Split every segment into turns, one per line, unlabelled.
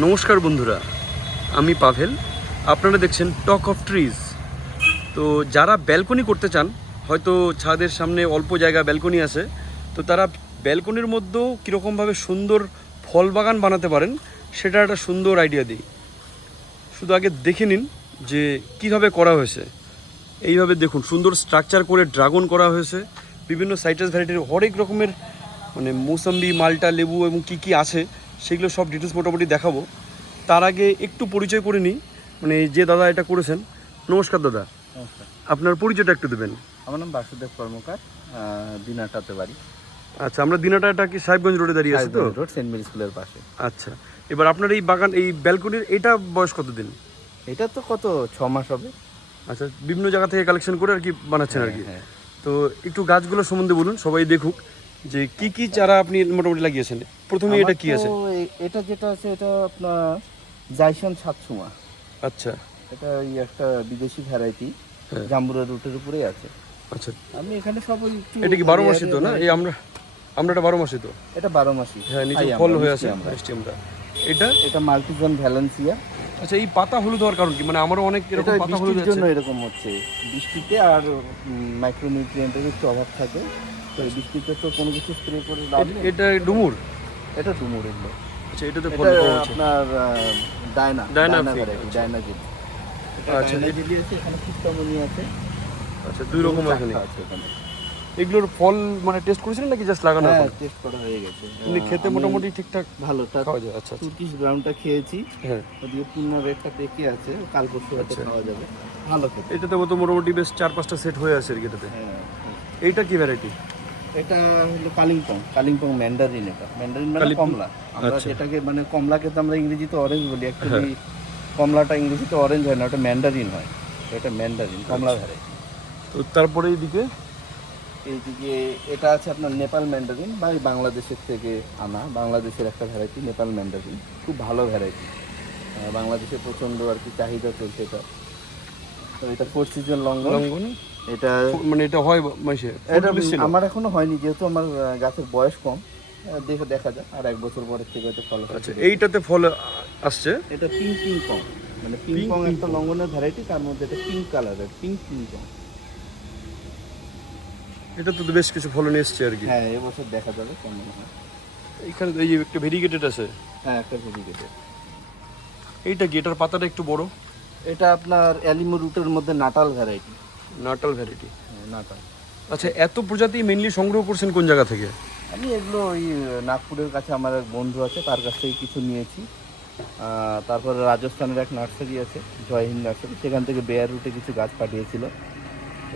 নমস্কার বন্ধুরা, আমি পাভেল। আপনারা দেখছেন টক অফ ট্রিজ তো যারা ব্যালকনি করতে চান, হয়তো ছাদের সামনে অল্প জায়গা ব্যালকনি আছে, তো তারা ব্যালকনির মধ্যেও কীরকমভাবে সুন্দর ফল বাগান বানাতে পারেন, সেটা একটা সুন্দর আইডিয়া দিই। শুধু আগে দেখে নিন যে কীভাবে করা হয়েছে। এইভাবে দেখুন, সুন্দর স্ট্রাকচার করে ড্রাগন করা হয়েছে। বিভিন্ন সাইট্রাস ভ্যারাইটির হরেক রকমের মানে মৌসম্বি, মালটা, লেবু এবং কি কি আছে সেগুলো সব ডিটেলস মোটামুটি দেখাবো। তার আগে একটু পরিচয় করে নিই। মানে যে দাদা এটা করেছেন নমস্কার দাদা।
নমস্কার।
আপনার পরিচয়টা একটু দেবেন।
আমার নাম বাসুদেব কর্মকার দিনাটাতে বাড়ি।
আচ্ছা আমরা দিনাটা এটা কি সাহেবগঞ্জ রোডে দাঁড়িয়ে আছি তো?
রোড সেন্ট মেরি স্কুলের পাশে।
আচ্ছা এবার আপনার এই বাগান এই ব্যালকনির এটা বয়স কতদিন?
এটা তো কত ছ মাস হবে।
আচ্ছা বিভিন্ন জায়গা থেকে কালেকশন করে আর কি বানাচ্ছেন আর কি।
হ্যাঁ।
তো একটু গাছগুলো সম্বন্ধে বলুন সবাই দেখুক যে কি কি চারা আপনি মোটামুটি লাগিয়েছেন? প্রথমে এটা কি আছে?
এটা যেটা আছে এটা আপনার জাইসন সাতসুমা
আচ্ছা।
এটা এই একটা বিদেশি ভ্যারাইটি। জাম্বুরা রুটের উপরেই আছে।
আচ্ছা।
আমি এখানে সব ওই
এটা কি বারো মাসি তো না? এই আমরা আমরা এটা বারো মাসি তো।
এটা বারো মাসি
হ্যাঁ নিচে ফল হয়ে আছে
আমরা।
এটা?
এটা মাল্টিজন ভ্যালেন্সিয়া
আচ্ছা এই পাতা হলুদ হওয়ার কারণ কি? মানে আমারও অনেক এরকম পাতা হলুদ
বৃষ্টির জন্য এরকম হচ্ছে। বৃষ্টিতে আর মাইক্রোনিউট্রিয়েন্টের একটু অভাব থাকে। তো এই বৃষ্টিতে তো কোনো কিছু স্প্রে করে
এটা ডুমুর?
এটা ডুমুর এগুলো।
আচ্ছা এটাতে আছে
আপনার ডায়না
ডায়না
ডায়না জিল
আচ্ছা,
জিলি আছে এখানে চিত্তামণি আছে।
আচ্ছা দুই রকম এখানে
আছে এখানে।
এগুলোর ফল মানে টেস্ট করেছিলেন নাকি জাস্ট লাগানো
হ্যাঁ টেস্ট করা হয়ে গেছে।
এমনি খেতে মোটামুটি ঠিকঠাক
ভালো তার
খাওয়া যায় আচ্ছা আচ্ছা।
তুর্কিশ ব্রাউনটা খেয়েছি।
হ্যাঁ।
ওদিকে পূর্ণ রেটটা পেকে আছে কাল পরশু হয়তো
আচ্ছা।
খাওয়া যাবে। ভালো খেতে।
এটাতে মতো মোটামুটি বেশ চার পাঁচটা সেট হয়ে আছে আর কি এটাতে।
হ্যাঁ হ্যাঁ।
এইটা কি ভ্যারাইটি
এটা হলো কালিম্পং কালিম্পং ম্যান্ডারিন এটা। ম্যান্ডারিন মানে কমলা। আমরা
আচ্ছা।
যেটাকে মানে কমলাকে তো আমরা ইংরেজিতে অরেঞ্জ বলি। অ্যাকচুয়ালি কমলাটা ইংরেজিতে অরেঞ্জ হয় না ওটা ম্যান্ডারিন হয়। এটা ম্যান্ডারিন কমলা ভ্যারাইটি
তো তারপরে এইদিকে?
এইদিকে এটা আছে আপনার নেপাল ম্যান্ডারিন বা বাংলাদেশের থেকে আনা। বাংলাদেশের একটা ভ্যারাইটি নেপাল ম্যান্ডারিন খুব ভালো ভ্যারাইটি বাংলাদেশে প্রচণ্ড আর কি চাহিদা চলছে এটা। তো এটা ফোর সিজন লঙ্গন? এটা
মানে এটা হয় মাসে?
এটা আমার এখনও হয়নি যেহেতু আমার গাছের বয়স কম। দেখে দেখা যাক আর এক বছর পরের থেকে হয়তো ফল
আচ্ছা এইটাতে ফল আসছে?
এটা পিঙ্ক পিঙ্ক পং মানে পিঙ্ক
ping
একটা লঙ্ঘনের ভ্যারাইটি তার মধ্যে এটা পিঙ্ক কালারের পিঙ্ক পিঙ্ক পং
এটা তো বেশ কিছু ফলন এসছে আর কি।
হ্যাঁ এবছর দেখা যাবে কেমন হয়।
এখানে এই যে একটা ভেরিগেটেড আছে।
হ্যাঁ একটা ভেরিগেটে
এইটা কি এটার পাতাটা একটু বড়?
এটা আপনার অ্যালিমো রুটের মধ্যে Natal variety
Natal variety
Natal.
আচ্ছা এত প্রজাতি মেনলি সংগ্রহ করছেন কোন জায়গা থেকে?
আমি এগুলো ওই নাগপুরের কাছে আমার এক বন্ধু আছে তার কাছ থেকে কিছু নিয়েছি। তারপরে রাজস্থানের এক নার্সারি আছে জয় হিন্দ নার্সারি সেখান থেকে বেয়ার রুটে কিছু গাছ পাঠিয়েছিল।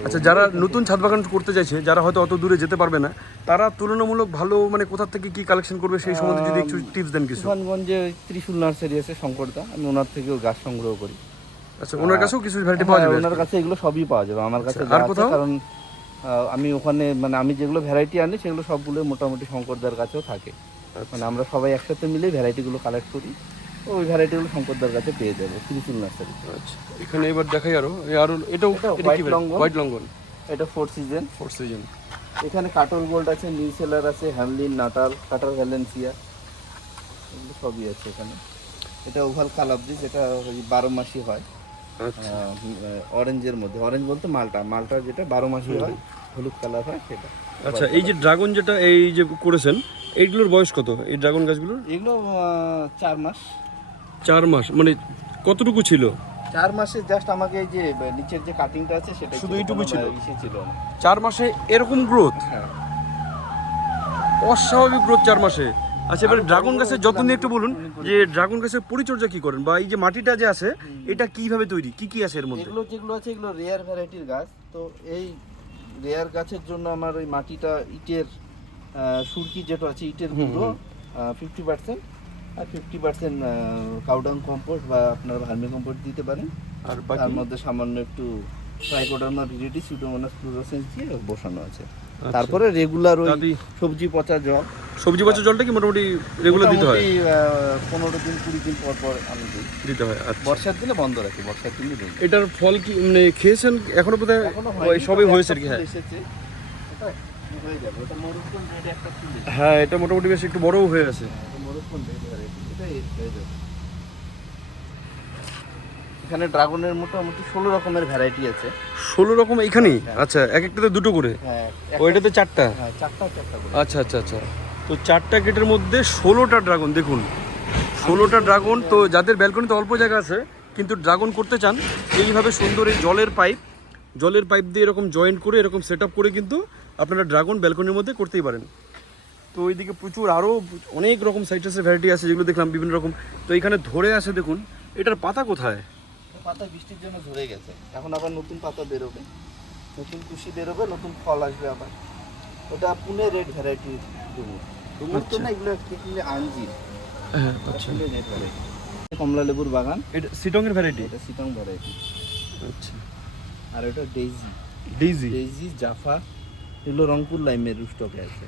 আচ্ছা যারা নতুন ছাদ বাগান করতে চাইছে যারা হয়তো অত দূরে যেতে পারবে না তারা তুলনামূলক ভালো মানে কোথা থেকে কি কালেকশন করবে সেই সম্বন্ধে যদি একটু টিপস দেন কিছু।
তুফানগঞ্জে ওই ত্রিশুল নার্সারি আছে শঙ্করদা। আমি ওনার থেকেও গাছ সংগ্রহ করি।
আচ্ছা ওনার কাছেও কিছু ভ্যারাইটি পাওয়া
হ্যাঁ,
যাবে
ওনার কাছে এগুলো সবই পাওয়া যাবে। আমার কাছে
আচ্ছা, আর কোথাও?
কারণ আমি ওখানে মানে আমি যেগুলো ভ্যারাইটি আনি সেগুলো সবগুলো মোটামুটি শঙ্করদার কাছেও থাকে। মানে আমরা সবাই একসাথে মিলে ভ্যারাইটিগুলো কালেক্ট করি। ওই ভ্যারাইটিগুলো শঙ্করদার কাছে পেয়ে যাবে ত্রিশুল নার্সারি
আচ্ছা এখানে এবার দেখাই আরও। আরও এটাও
white লঙ্ঘন।
হোয়াইট লঙ্ঘন।
এটা ফোর সিজন
ফোর সিজন
এখানে কাটল গোল্ড আছে নিউ সেলার আছে হ্যামলিন নাটাল কাটার ভ্যালেন্সিয়া এগুলো সবই আছে এখানে। এটা ওভাল কালাবজিস এটা ওই বারো মাসি হয়।
আচ্ছা
অরেঞ্জের মধ্যে। অরেঞ্জ বলতে মালটা। মালটা যেটা বারো মাসি হয়। হলুদ কালার হয় সেটা।
আচ্ছা এই যে ড্রাগন যেটা এই যে করেছেন এইগুলোর বয়স কত? এই ড্রাগন গাছগুলোর?
এগুলো চার মাস।
চার মাস। মানে কতটুকু ছিল?
চার মাসে জাস্ট আমাকে এই যে নিচের যে কাটিংটা আছে সেটা
শুধু
কোনো
ছিল?
ছিল
চার মাসে এরকম গ্রোথ
হ্যাঁ।
অস্বাভাবিক গ্রোথ চার মাসে? আচ্ছা এবারে ড্রাগন গাছের যত্ন নিয়ে একটু বলুন যে ড্রাগন গাছের পরিচর্যা কি করেন? বা এই যে মাটিটা যে আছে এটা কীভাবে তৈরি? কি কি আছে এর মধ্যে?
এগুলো যেগুলো আছে এগুলো রেয়ার ভ্যারাইটির গাছ। তো এই রেয়ার গাছের জন্য আমার ওই মাটিটা ইটের সুরকি যেটা আছে ইটের গুঁড়ো ফিফটি পার্সেন্ট আর fifty percent cow dung compost বা আপনার ভার্মি কম্পোস্ট দিতে পারেন।
আর
তার মধ্যে সামান্য একটু ট্রাইকোডার্মা ভিরিটি সিউডোমোনাস ফ্লুরোসেন্স দিয়ে বসানো আছে। তারপরে রেগুলার ওই সবজি পচা জল।
সবজি পচা জলটা কি মোটামুটি রেগুলার দিতে হয়?
পনেরো দিন কুড়ি দিন পর পর আমি দিই।
দিতে হয় আচ্ছা।
বর্ষার দিনে বন্ধ রাখি বর্ষার দিনে দিই।
এটার ফল কি মানে খেয়েছেন এখনও বোধহয়? সবই হয়েছে আর কি হ্যাঁ।
হয়ে।
হ্যাঁ এটা মোটামুটি বেশ একটু বড়ও হয়ে আছে
এটা মরুক্কন red variety, এটা হয়ে যাবে। এখানে ড্রাগনের মোটামুটি ষোলো রকমের ভ্যারাইটি আছে।
ষোলো রকম এইখানেই? আচ্ছা এক একটাতে দুটো করে?
হ্যাঁ
ওইটাতে চারটা?
হ্যাঁ চারটা চারটা করে।
আচ্ছা আচ্ছা আচ্ছা। তো চারটা গেটের মধ্যে ষোলোটা ড্রাগন দেখুন। ষোলোটা ড্রাগন তো যাদের ব্যালকনিতে অল্প জায়গা আছে কিন্তু ড্রাগন করতে চান এইভাবে সুন্দর এই জলের পাইপ জলের পাইপ দিয়ে এরকম জয়েন্ট করে এরকম সেট করে কিন্তু আপনারা ড্রাগন ব্যালকনির মধ্যে করতেই পারেন। তো ওইদিকে প্রচুর আরও অনেক রকম সাইট্রাসের ভ্যারাইটি আছে যেগুলো দেখলাম বিভিন্ন রকম। তো এখানে ধরে আছে দেখুন এটার পাতা কোথায়?
পাতা বৃষ্টির জন্য ঝরে গেছে। এখন আবার নতুন পাতা বেরোবে। নতুন কুশি বেরোবে নতুন ফল আসবে আবার। ওটা পুনে রেড ভ্যারাইটির ডুমুর ডুমুর তো না এগুলো অ্যাকচুয়ালি আঞ্জির
হ্যাঁ আচ্ছা।
রেড ভ্যারাইটি কমলা লেবুর বাগান।
এটা সিটংয়ের ভ্যারাইটি
এটা সিটং ভ্যারাইটি
আচ্ছা।
আর এটা ডেইজি
ডেইজি
ডেইজি জাফা এগুলো রংপুর লাইমের স্টকে আছে।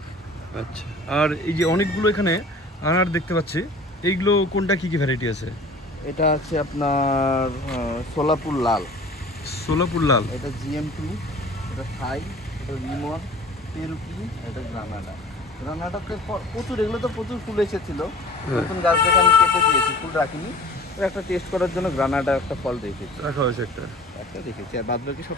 আচ্ছা। আর এই যে অনেকগুলো এখানে আনার দেখতে পাচ্ছি। এইগুলো কোনটা কি কি ভ্যারাইটি আছে?
এটা আছে আপনার সোলাপুর লাল।
সোলাপুর লাল?
এটা জিএম টু এটা থাই এটা রিমন পেরুকি এটা গ্রানাডা। গ্রানাডাতে প্রচুর এগুলো তো প্রচুর ফুল এসেছিল।
হ্যাঁ।
নতুন গাছ দেখে আমি কেটে দিয়েছি ফুল রাখিনি। একটা টেস্ট করার জন্য গ্রানাডা একটা ফল রেখেছি
রাখা হয়েছে একটা।
একটা রেখেছি আর বাদ বাকি সব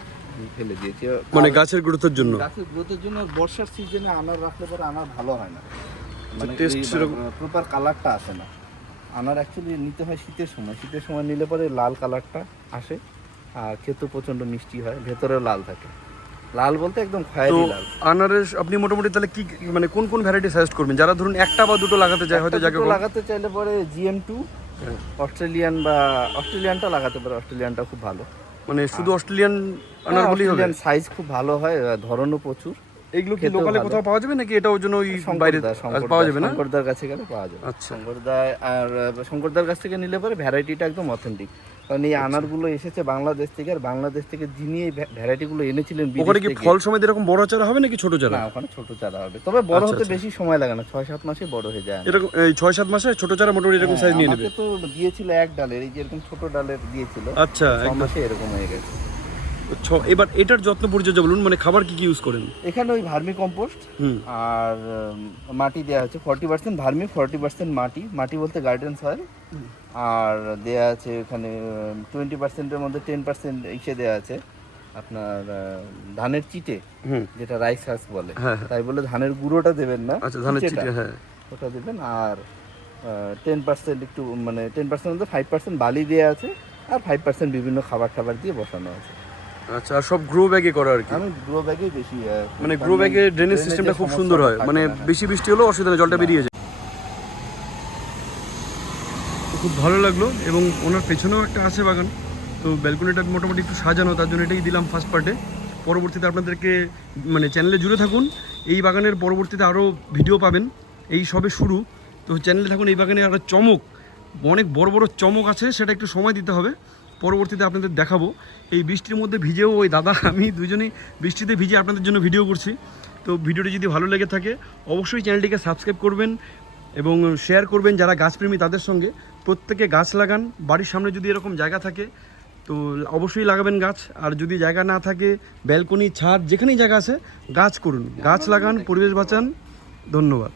ফেলে দিয়েছি।
মানে গাছের গ্রোথের জন্য?
গাছের গ্রোথের জন্য বর্ষার সিজনে আনার রাখলে পরে আনার ভালো হয় না। মানে
সেরকম-
প্রপার কালারটা আসে না। আনার অ্যাকচুয়ালি নিতে হয় শীতের সময়। শীতের সময় নিলে পরে লাল কালারটা আসে আর খেতে প্রচণ্ড মিষ্টি হয় ভেতরেও লাল থাকে। লাল বলতে একদম খয়েরি লাল।
আনারের আপনি মোটামুটি তাহলে কি মানে কোন কোন ভ্যারাইটি সাজেস্ট করবেন? যারা ধরুন একটা বা দুটো লাগাতে চায় হয়তো যাকে
লাগাতে চাইলে পরে জিএম টু। অস্ট্রেলিয়ান বা অস্ট্রেলিয়ানটা লাগাতে পারে অস্ট্রেলিয়ানটা খুব ভালো।
মানে শুধু অস্ট্রেলিয়ান আনার বলেই হবে?
সাইজ খুব ভালো হয় ধরনও প্রচুর।
এইগুলো কি লোকালে কোথাও পাওয়া যাবে নাকি এটা ওই জন্য ওই বাইরে পাওয়া যাবে না?
শঙ্করদার কাছে গেলে পাওয়া যাবে।
আচ্ছা।
শঙ্করদা আর শঙ্করদার কাছ থেকে নিলে পরে ভ্যারাইটিটা একদম অথেন্টিক কারণ এই আনারগুলো এসেছে বাংলাদেশ থেকে আর বাংলাদেশ থেকে যিনি এই ভ্যারাইটিগুলো এনেছিলেন
ওখানে কি ফল সময় এরকম বড় চারা হবে নাকি ছোট চারা?
না ওখানে ছোট চারা হবে। তবে বড়
আচ্ছা,
হতে
আচ্ছা।
বেশি সময় লাগে না ছয় সাত মাসে বড় হয়ে যায়।
এরকম এই ছয় সাত মাসে ছোট চারা মোটামুটি এরকম সাইজ নিয়ে নেবে?
তো দিয়েছিল এক ডালের এই যে এরকম ছোট ডালের দিয়েছিল।
আচ্ছা
ছ মাসে এরকম হয়ে গেছে।
ছ- এবার এটার যত্ন পরিচর্যা বলুন মানে খাবার কি কি ইউজ করেন?
এখানে ওই ভার্মি কম্পোস্ট আর মাটি দেওয়া হচ্ছে forty percent vermi forty percent মাটি। মাটি বলতে গার্ডেন সয়েল আর দেয়া আছে এখানে টোয়েন্টি পার্সেন্টের মধ্যে টেন পার্সেন্ট ইসে দেওয়া আছে। আপনার ধানের চিটে যেটা রাইস হাস বলে।
হ্যাঁ, হ্যাঁ।
তাই বলে ধানের গুঁড়োটা দেবেন না
আচ্ছা ধানের চিটে হ্যাঁ।
ওটা দেবেন। আর টেন পার্সেন্ট একটু মানে টেন পার্সেন্ট মধ্যে ফাইভ পার্সেন্ট বালি দেওয়া আছে। আর ফাইভ পার্সেন্ট বিভিন্ন খাবার টাবার দিয়ে বসানো আছে।
আচ্ছা আর সব গ্রো ব্যাগে করা আর কি?
আমি গ্রো ব্যাগেই বেশি
মানে গ্রো ব্যাগে ড্রেনেজ সিস্টেমটা খুব সুন্দর হয়। মানে। বেশি বৃষ্টি হলেও অসুবিধা নেই জলটা বেরিয়ে যায়। খুব ভালো লাগল এবং ওনার পেছনেও একটা আছে বাগান। তো ব্যালকনিটা মোটামুটি একটু সাজানো তার জন্য এটাই দিলাম ফার্স্ট পার্টে পরবর্তীতে আপনাদেরকে মানে চ্যানেলে জুড়ে থাকুন। এই বাগানের পরবর্তীতে আরও ভিডিও পাবেন। এই সবে শুরু। তো চ্যানেলে থাকুন এই বাগানে আরও চমক অনেক বড় বড় চমক আছে সেটা একটু সময় দিতে হবে। পরবর্তীতে আপনাদের দেখাবো। এই বৃষ্টির মধ্যে ভিজেও ওই দাদা, আমি দুজনেই বৃষ্টিতে ভিজে আপনাদের জন্য ভিডিও করছি। তো ভিডিওটি যদি ভালো লেগে থাকে, অবশ্যই চ্যানেলটিকে সাবস্ক্রাইব করবেন এবং শেয়ার করবেন যারা গাছপ্রেমী তাদের সঙ্গে। প্রত্যেকে গাছ লাগান, বাড়ির সামনে যদি এরকম জায়গা থাকে, তো অবশ্যই লাগাবেন গাছ। আর যদি জায়গা না থাকে ব্যালকনি ছাদ, যেখানেই জায়গা আছে, গাছ করুন। গাছ লাগান, পরিবেশ বাঁচান। ধন্যবাদ।